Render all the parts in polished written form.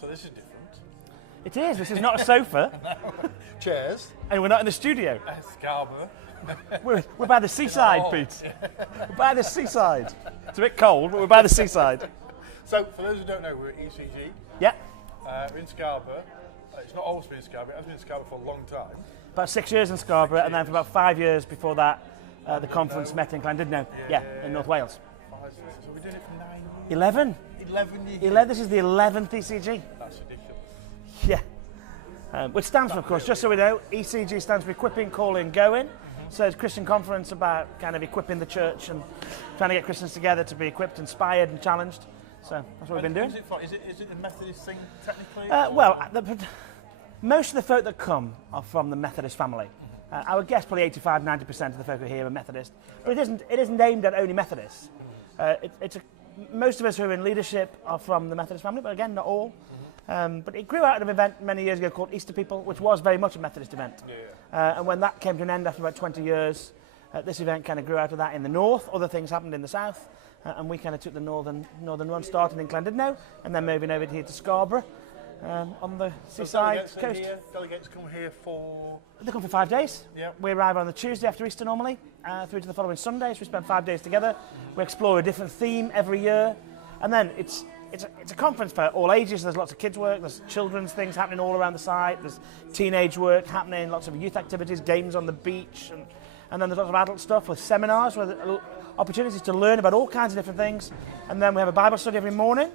So this is different. It is. This is not a sofa. Chairs. And we're not in the studio. Scarborough. We're by the seaside, Pete. We're by the seaside. It's a bit cold, but we're by the seaside. So, for those who don't know, we're at ECG. Yeah. We're in Scarborough. It's not always been in Scarborough. It has been in Scarborough for a long time. About 6 years in Scarborough, and then for about 5 years before that, the conference met in Llandudno. Yeah, in North Wales. So we're doing it for 9 years. 11. 11 years. This is the 11th ECG. That's ridiculous. Yeah. Which stands for, of course, just so we know, ECG stands for Equipping, Calling, Going. So it's a Christian conference about kind of equipping the church and trying to get Christians together to be equipped, inspired and challenged. So that's what we've been doing. Is it a Methodist thing, technically? Most of the folk that come are from the Methodist family. I would guess probably 85-90% of the folk who are here are Methodist. But it isn't aimed at only Methodists. Most of us who are in leadership are from the Methodist family, but again, not all. But it grew out of an event many years ago called Easter People, which was very much a Methodist event. And when that came to an end after about 20 years, this event kind of grew out of that in the north. Other things happened in the south. And we kind of took the northern run, starting in Llandudno, and then moving over here to Scarborough on the seaside coast. Delegates come here for... They come for 5 days. Yeah. We arrive on the Tuesday after Easter normally, through to the following Sunday. So we spend 5 days together. We explore a different theme every year, and then it's a conference for all ages. There's lots of kids work, there's children's things happening all around the site, there's teenage work happening, lots of youth activities, games on the beach, and then there's lots of adult stuff with seminars, with opportunities to learn about all kinds of different things. And then we have a Bible study every morning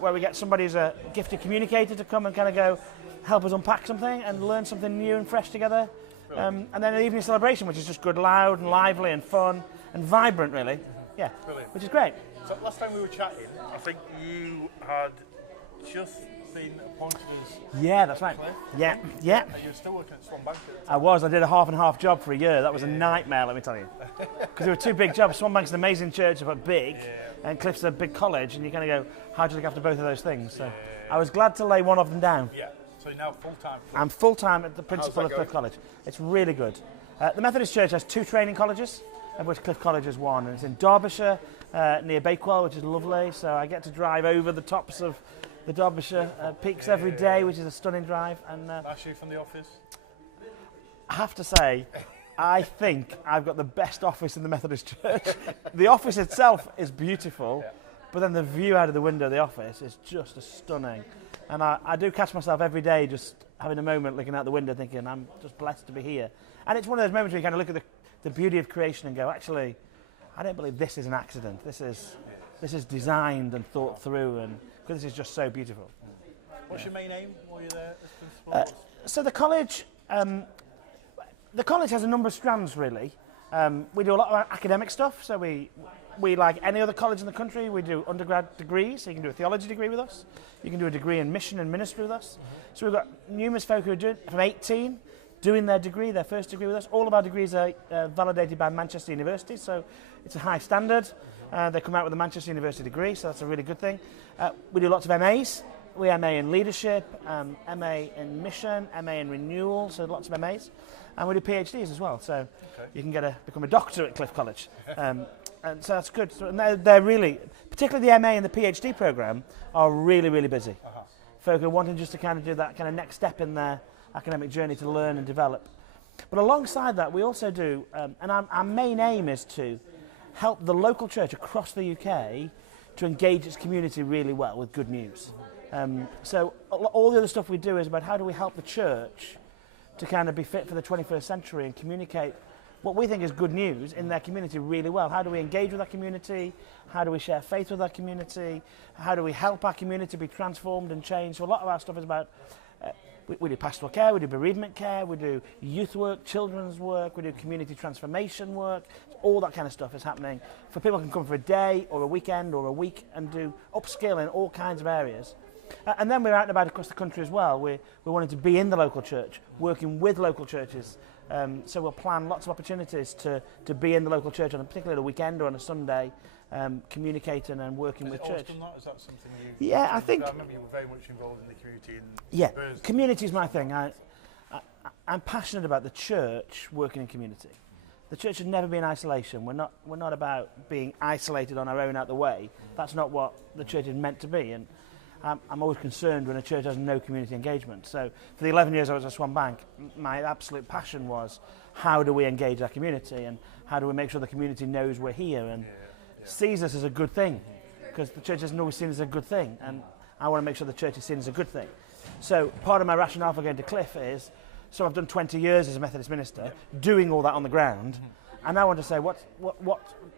where we get somebody who's a gifted communicator to come and kind of go help us unpack something and learn something new and fresh together. And then an evening celebration, which is just good, loud and lively and fun and vibrant, really. Yeah, brilliant. Which is great. So last time we were chatting, I think you had just been appointed as... Yeah, that's right. Yeah. And you're still working at Swan Bank at the time. I was. I did a half and half job for a year. That was a nightmare, let me tell you. Because there were two big jobs. Swan Bank's an amazing church, but big, and Cliff's a big college, and you kind of go, how do you look after both of those things? So I was glad to lay one of them down. Yeah. So you're now full-time? I'm full-time at the principal of Cliff College. It's really good. The Methodist Church has 2 training colleges, of which Cliff College is one. And it's in Derbyshire, near Bakewell, which is lovely. So I get to drive over the tops of the Derbyshire peaks every day, which is a stunning drive. And nice view from the office? I have to say, I think I've got the best office in the Methodist Church. The office itself is beautiful, but then the view out of the window of the office is just stunning. And I do catch myself every day just having a moment looking out the window thinking, I'm just blessed to be here. And it's one of those moments where you kind of look at the beauty of creation and go, actually, I don't believe this is an accident. This is designed and thought through, and because this is just so beautiful. What's your main aim while you're there as principal? So the college has a number of strands, really. We do a lot of academic stuff, so we like any other college in the country, we do undergrad degrees, so you can do a theology degree with us. You can do a degree in mission and ministry with us. So we've got numerous folk who are doing, from 18, doing their degree, their first degree with us. All of our degrees are validated by Manchester University, so it's a high standard. They come out with a Manchester University degree, so that's a really good thing. We do lots of MAs. We MA in leadership, MA in mission, MA in renewal, so lots of MAs. And we do PhDs as well, so you can become a doctor at Cliff College. And so that's good. So, and they're really, particularly the MA and the PhD program, are really, really busy. Folk are wanting just to kind of do that kind of next step in their academic journey to learn and develop. But alongside that, we also do, and our main aim is to help the local church across the UK to engage its community really well with good news. So all the other stuff we do is about how do we help the church to kind of be fit for the 21st century and communicate what we think is good news in their community really well. How do we engage with our community? How do we share faith with our community? How do we help our community be transformed and changed? So a lot of our stuff is about, we do pastoral care, we do bereavement care, we do youth work, children's work, we do community transformation work. All that kind of stuff is happening. For people who can come for a day or a weekend or a week and do upskill in all kinds of areas. And then we're out and about across the country as well. We're wanting to be in the local church, working with local churches. So we'll plan lots of opportunities to be in the local church on a particular weekend or on a Sunday, communicating and working with church. Is that something you... Yeah, I think... I remember you were very much involved in the community in community is my thing. I'm passionate about the church working in community. The church should never be in isolation. We're not about being isolated on our own out the way. That's not what the church is meant to be. And I'm always concerned when a church has no community engagement. So for the 11 years I was at Swan Bank, my absolute passion was how do we engage our community and how do we make sure the community knows we're here and sees us as a good thing, because the church isn't always seen as a good thing, and I want to make sure the church is seen as a good thing. So part of my rationale for going to Cliff is, so I've done 20 years as a Methodist minister, doing all that on the ground, and I want to say what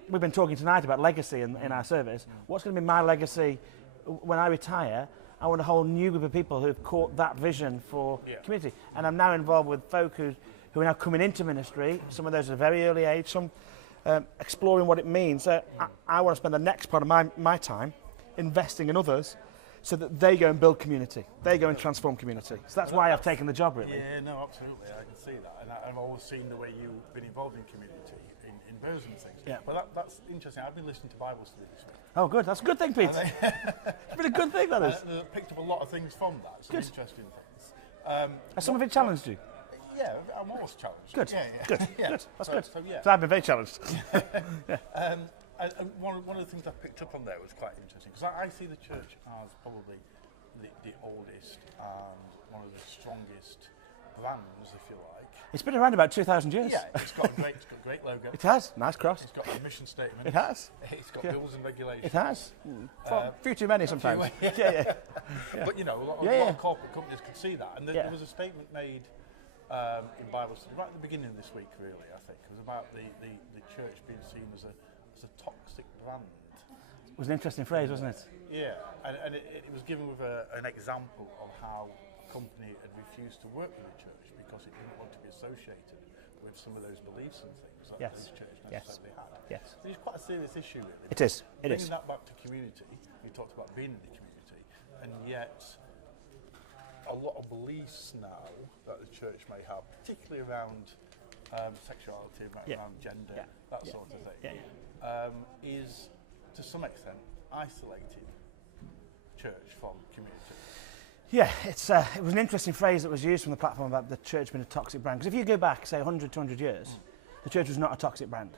we've been talking tonight about legacy in our service. What's going to be my legacy when I retire? I want a whole new group of people who have caught that vision for community, and I'm now involved with folk who are now coming into ministry. Some of those at a very early age, some exploring what it means. So I want to spend the next part of my time investing in others, so that they go and build community. They go and transform community. So that's why I've taken the job, really. Yeah, no, absolutely. I can see that. And I've always seen the way you've been involved in community, in those and things. Yeah. But that's interesting. I've been listening to Bible study this week. Oh, good. That's a good thing, Pete. It's been a good thing, that is. I picked up a lot of things from that. Some interesting things. Has some of it challenged you? Yeah, I'm always challenged. Good. Yeah. Good. Yeah. Good. That's good. So, yeah. So I've been very challenged. And one of the things I picked up on there was quite interesting, because I see the church as probably the oldest and one of the strongest brands, if you like. It's been around about 2,000 years. Yeah, it's got a great logo. It has. Nice cross. It's got a mission statement. It has. It's got rules and regulations. It has. A few too many sometimes. Yeah. But you know, a lot of corporate companies could see that. And there was a statement made in Bible study right at the beginning of this week, really, I think. It was about the church being seen as a toxic brand. It was an interesting phrase, wasn't it? Yeah, and it was given with an example of how a company had refused to work with the church because it didn't want to be associated with some of those beliefs and things that this church necessarily had. Yes. So it's quite a serious issue, really. It is. Bringing that back to community, you talked about being in the community, and yet a lot of beliefs now that the church may have, particularly around sexuality, around gender, that sort of thing, is to some extent isolating church from community. Yeah, it was an interesting phrase that was used from the platform about the church being a toxic brand. Because if you go back, say, 100, 200 years, the church was not a toxic brand.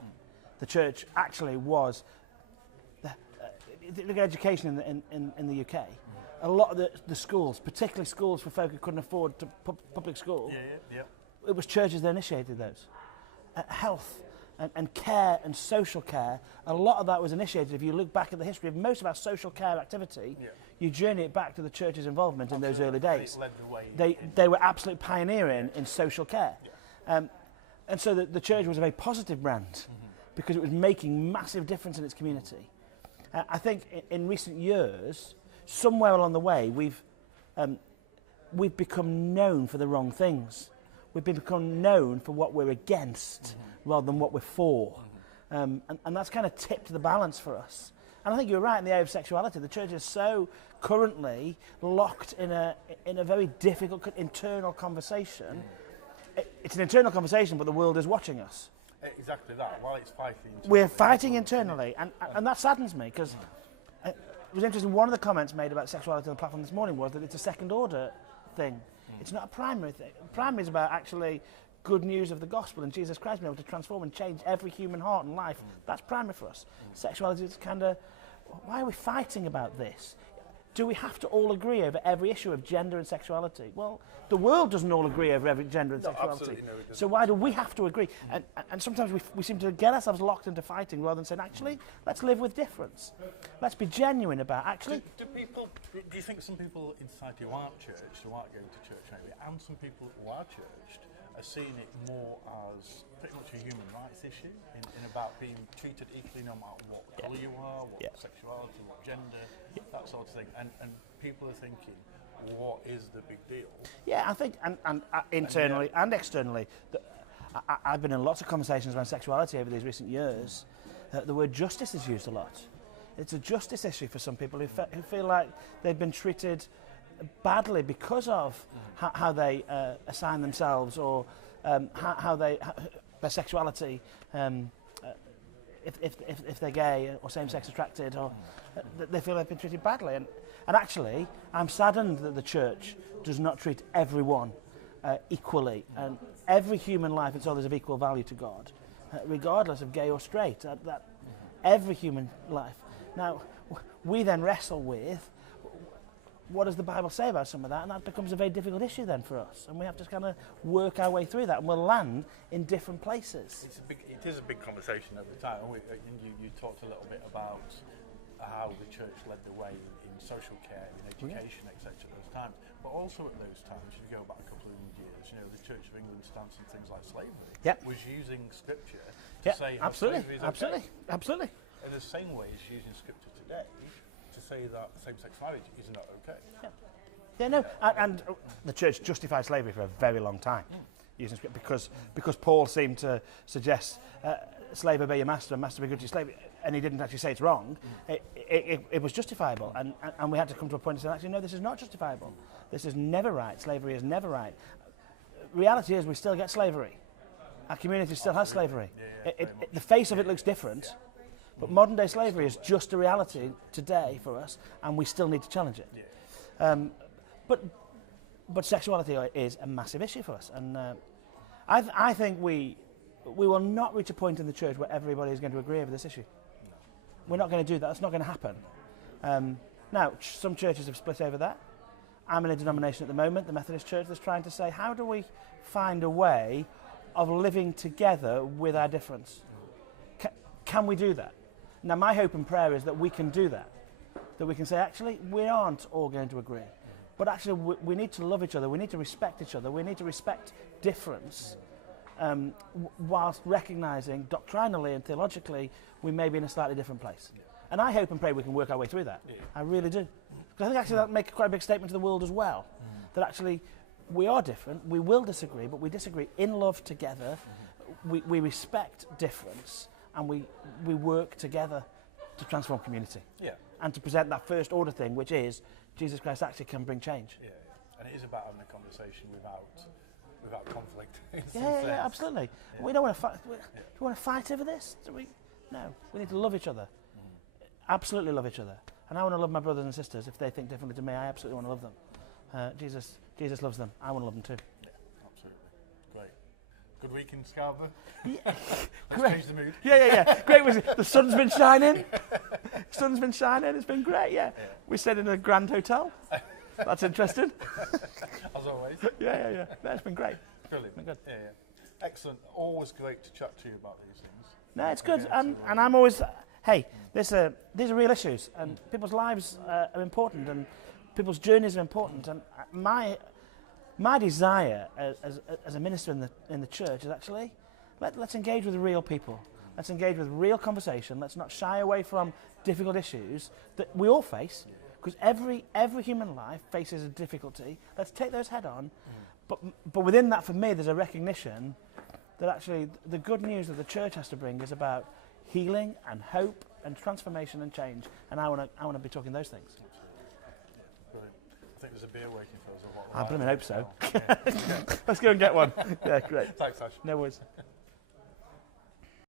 The church actually was, look at education in the UK. A lot of the schools, particularly schools for folk who couldn't afford public school, it was churches that initiated those. Health and care and social care, a lot of that was initiated. If you look back at the history of most of our social care activity, you journey it back to the church's involvement in those early days. It led the way. They were absolute pioneering in social care. And so the church was a very positive brand because it was making massive difference in its community. I think in recent years, somewhere along the way, we've become known for the wrong things. We've become known for what we're against rather than what we're for. And that's kind of tipped the balance for us. And I think you're right in the area of sexuality. The church is so currently locked in a very difficult internal conversation. It's an internal conversation, but the world is watching us. Exactly that. While it's fighting internally. We're fighting internally, and that saddens me, because it was interesting. One of the comments made about sexuality on the platform this morning was that it's a second order thing. It's not a primary thing. Primary is about actually good news of the gospel and Jesus Christ being able to transform and change every human heart and life. That's primary for us. Sexuality is kind of, why are we fighting about this? Do we have to all agree over every issue of gender and sexuality? Well, the world doesn't all agree over every gender and sexuality. No, so why do we have to agree? And sometimes we seem to get ourselves locked into fighting rather than saying, actually, let's live with difference. Let's be genuine about, actually. Do you think some people in society who aren't churched, who aren't going to church maybe, and some people who are churched, are seeing it more as pretty much a human rights issue in about being treated equally no matter what colour you are, what sexuality, what gender, that sort of thing. And people are thinking, what is the big deal? Yeah, I think, and internally and externally, I've been in lots of conversations around sexuality over these recent years. The word justice is used a lot. It's a justice issue for some people who feel like they've been treated badly because of how they assign themselves or how their sexuality, if they're gay or same-sex attracted, or they feel they've been treated badly. And actually, I'm saddened that the church does not treat everyone equally. And every human life is always of equal value to God, regardless of gay or straight. That every human life. Now, we then wrestle with what does the Bible say about some of that? And that becomes a very difficult issue then for us. And we have to kind of work our way through that, and we'll land in different places. It is a big conversation over time. And you talked a little bit about how the church led the way in social care, in education, etc. at those times. But also at those times, if you go back a couple of years, the Church of England stance on things like slavery was using scripture to say how slavery is okay. Absolutely. In the same way as using scripture today to say that same-sex marriage is not okay. And the church justified slavery for a very long time using scripture because Paul seemed to suggest slave obey your master and master be good to your slave, and he didn't actually say it's wrong. It was justifiable, and we had to come to a point and say, actually, no, this is not justifiable. This is never right. Slavery is never right. Reality is we still get slavery. Our community still has slavery. The face of it looks different, but modern day slavery is just a reality today for us, and we still need to challenge it. But sexuality is a massive issue for us, and I think we will not reach a point in the church where everybody is going to agree over this issue. We're not going to do that. That's not going to happen. Now, some churches have split over that. I'm in a denomination at the moment, the Methodist Church, that's trying to say, how do we find a way of living together with our difference? Can we do that? Now, my hope and prayer is that we can do that. That we can say, actually, we aren't all going to agree. But actually, we need to love each other. We need to respect each other. We need to respect difference, whilst recognising doctrinally and theologically we may be in a slightly different place. And I hope and pray we can work our way through that. I really do. Because I think actually that makes quite a big statement to the world as well. That actually we are different, we will disagree, but we disagree in love together. We respect difference, and we work together to transform community. And to present that first order thing, which is Jesus Christ actually can bring change. And it is about having a conversation without conflict. Absolutely. We don't want to fight. Do we want to fight over this? Do we? No. We need to love each other. Absolutely love each other. And I want to love my brothers and sisters. If they think differently to me, I absolutely want to love them. Jesus loves them. I want to love them too. Yeah, absolutely. Great. Good week in Scarbourough. Let's change the mood. Great. The sun's been shining. It's been great. We stayed in a grand hotel. That's interesting. As always. No, it's been great. Brilliant. Been good. Excellent. Always great to chat to you about these things. No, it's good. And I'm always, these are real issues, and people's lives are important, and people's journeys are important. And my desire as a minister in the church is actually, let's engage with real people. Let's engage with real conversation. Let's not shy away from difficult issues that we all face, because every human life faces a difficulty. Let's take those head on. But within that, for me, there's a recognition that actually the good news that the church has to bring is about healing and hope and transformation and change. And I want to be talking those things. Brilliant. I think there's a beer waiting for us. I blooming hope so. Let's go and get one. Yeah, great. Thanks, Ash. No worries.